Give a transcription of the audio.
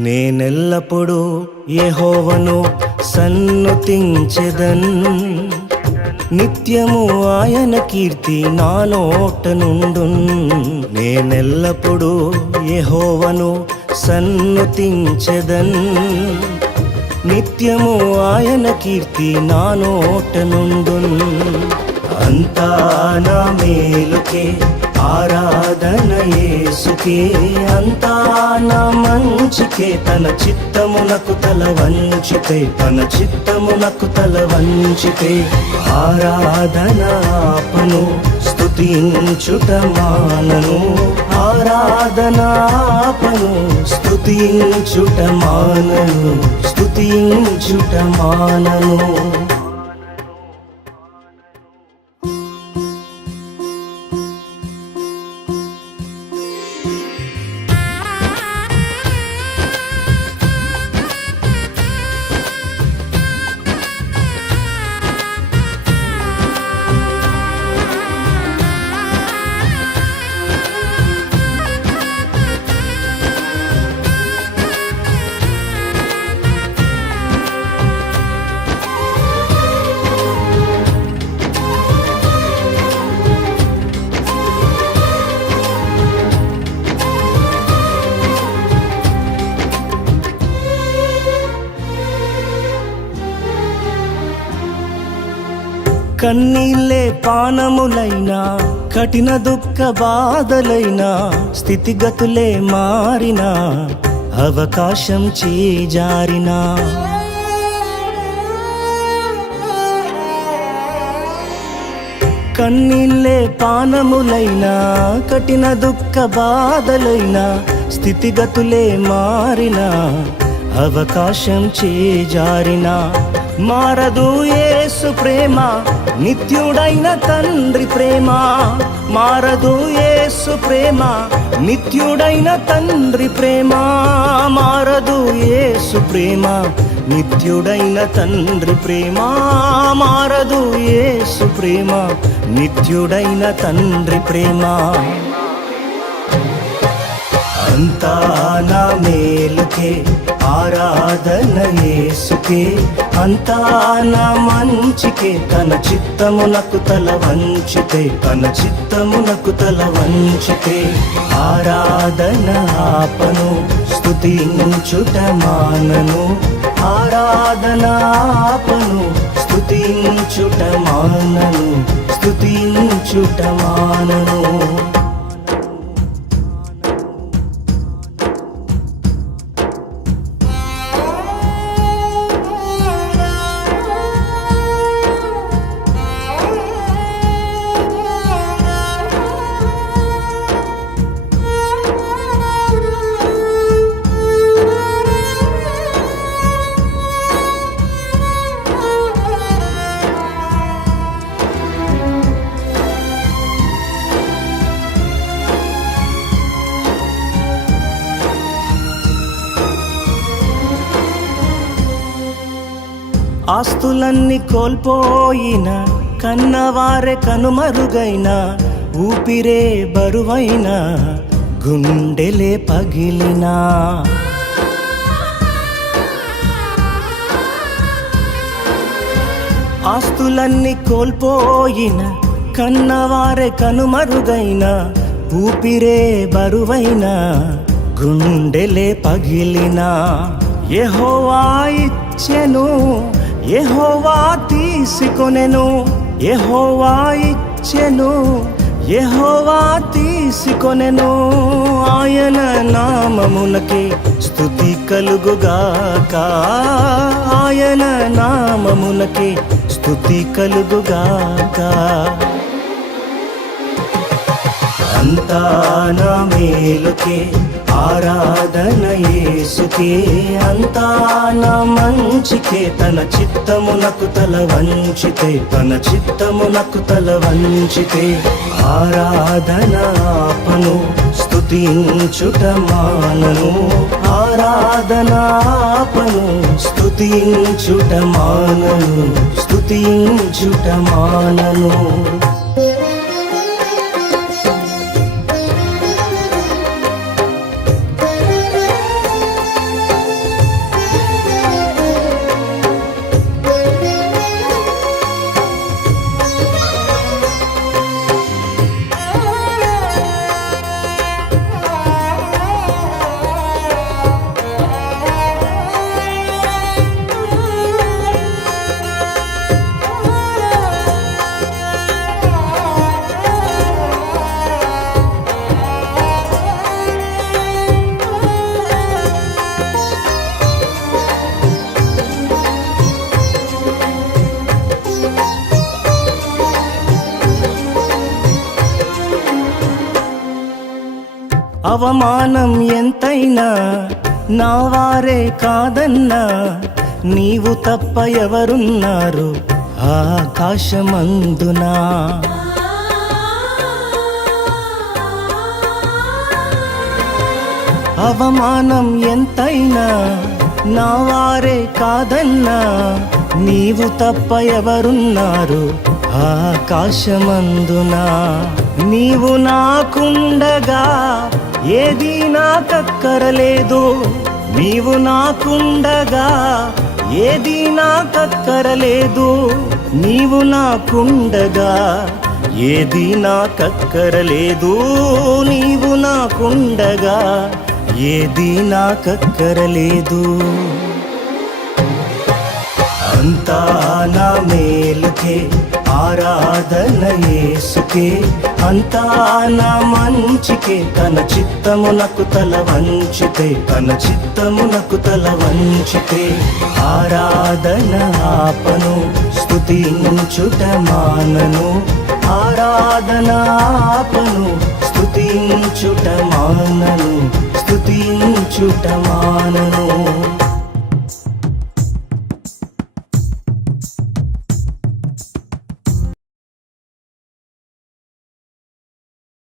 నేనెల్లప్పుడూ యెహోవాను సన్నుతించెదన్, నిత్యము ఆయన కీర్తి నా నోట నుండున్. నేనెల్లప్పుడూ యెహోవాను సన్నుతించెదన్, నిత్యము ఆయన కీర్తి నా నోట నుండున్. అంతా నా మేలుకే ఆరాధన యేసుకే, అంతా నా మంచికే. తన చిత్తమునకు తల వంచితే, తన చిత్తమునకు తల వంచితే ఆరాధన ఆపను, స్తుతించుట మానను. ఆరాధన ఆపను, స్తుతించుట మానను, స్తుతించుట మానను. కన్నీళ్ళే పానములైనా, కఠిన దుఃఖ బాధలైనా, స్థితిగతులే మారినా, అవకాశం చేజారినా, కన్నీళ్ళే పానములైనా, కఠిన దుఃఖ బాధలైనా, స్థితిగతులే మారినా, అవకాశం చేజారినా, మారదు యేసు ప్రేమ, నిత్యుడైన తండ్రి ప్రేమ. మారదు యేసు ప్రేమ, నిత్యుడైన తండ్రి ప్రేమ. మారదు యేసు ప్రేమ, నిత్యుడైన తండ్రి ప్రేమ. మారదు యేసు ప్రేమ, నిత్యుడైన తండ్రి ప్రేమ. అంతా నా మేలుకే ఆరాధన యేసుకే, అంతా నా మంచికే. తన చిత్తమునకు తల వంచితే, తన చిత్తమునకు తల వంచితే ఆరాధన ఆపను, స్తుతించుట మానను. ఆరాధన ఆపను, స్తుతించుట మానను, స్తుతించుట మానను. ఆస్తులన్నీ కోల్పోయిన, కన్నవారే కనుమరుగైన, ఊపిరే బరువైన, గుండెలే పగిలినా, ఆస్తులన్నీ కోల్పోయిన, కన్నవారే కనుమరుగైన, ఊపిరే బరువైన, గుండెలే పగిలినా. యెహోవా ఇచ్చెను, యెహోవా తీసుకొనెను. యెహోవా ఇచ్చెను, యెహోవా తీసుకొనెను. ఆయన నామమునకే స్తుతి కలుగుగాక, ఆయన నామమునకే స్తుతి కలుగుగాక. అంతా నా మేలుకే ఆరాధన యేసుకే, అంతా నా మంచికే. తన చిత్తమునకు తల వంచితే, తన చిత్తమునకు తల వంచితే ఆరాధన ఆపను, స్తుతించుట మానను. ఆరాధన ఆపను, స్తుతించుట మానను, స్తుతించుట మానను. అవమానం ఎంతైనా నా వారే కాదన్నా నీవు తప్ప ఎవరున్నారు ఆకాశమందునా. అవమానం ఎంతైనా నా వారే కాదన్నా నీవు తప్ప ఎవరున్నారు ఆకాశమందునా. నీవు నాకుండగా ఏది నాకక్కరలేదు, నీవు నాకుండగా ఏది నాకక్కరలేదు, నీవు నాకుండగా ఏది నాకక్కరలేదు, నీవు నాకుండగా ఏది నాకక్కరలేదు. అంతా నా మేలుకే ఆరాధన యేసుకే, అంతా నా మంచికే తన చిత్తమునకు తల వంచితే, తన చిత్తమునకు తల వంచితే ఆరాధన ఆపను స్తుతించుట మానను, ఆరాధన ఆపను స్తుతించుట మానను, స్తుతించుట మానను.